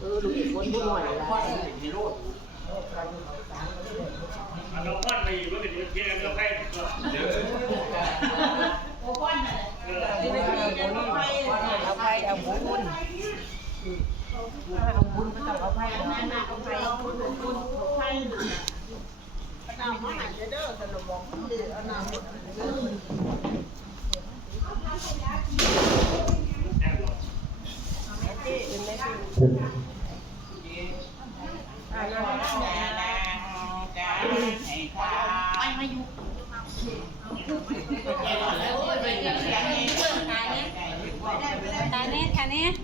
เออดูอีกคนผู้หน่อยละอันเราปั้นไปอยู่ก็เป็นเพียงเราให้ก็เยอะที่ไม่มีคนเอาไปเอาไปเอาบุญบุญเอาบุญก็ต้องเอาไปเอาไปเอาไปเอาบุญบุญเอาไปน้ำมาหันเด้อสนุกบอกเดือเอาน้ำแน่นอน อ่านั่นแหละไปมาอยู่ตาเนี้ตาเนี้เ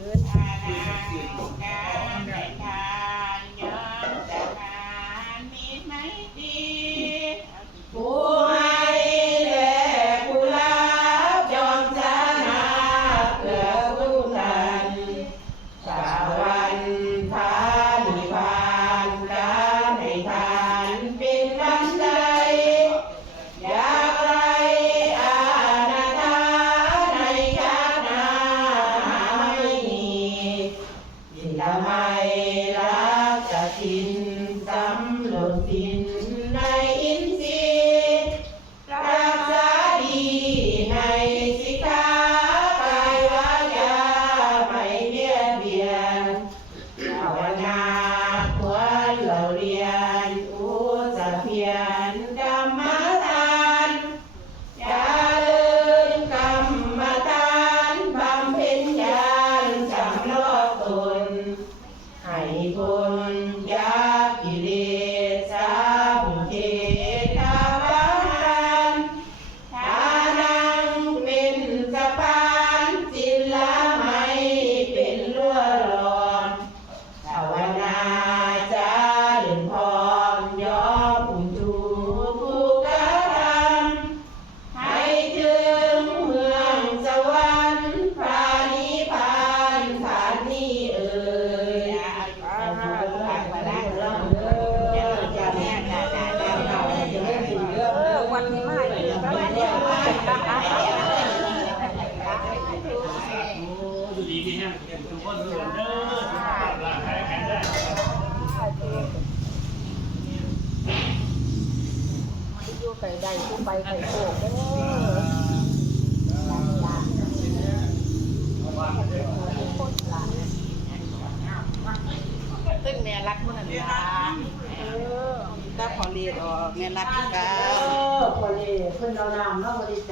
ป็น รักจะทินสำหลดสินในอินทรีย์รักษาดีในสิกขากายวาจาไม่เบียดเบียนภาวนาควรเราเรียนอุตสาเพียร ให้พ้นยา อยู่ไก่ใดผู้ไปไก่โคกเด้อซึ่งแม่รักมันนั่นล่ะเออถ้าพอเรียนออกแม่รักกันเออพอดีเพิ่นเอาน้ำมาบริจาค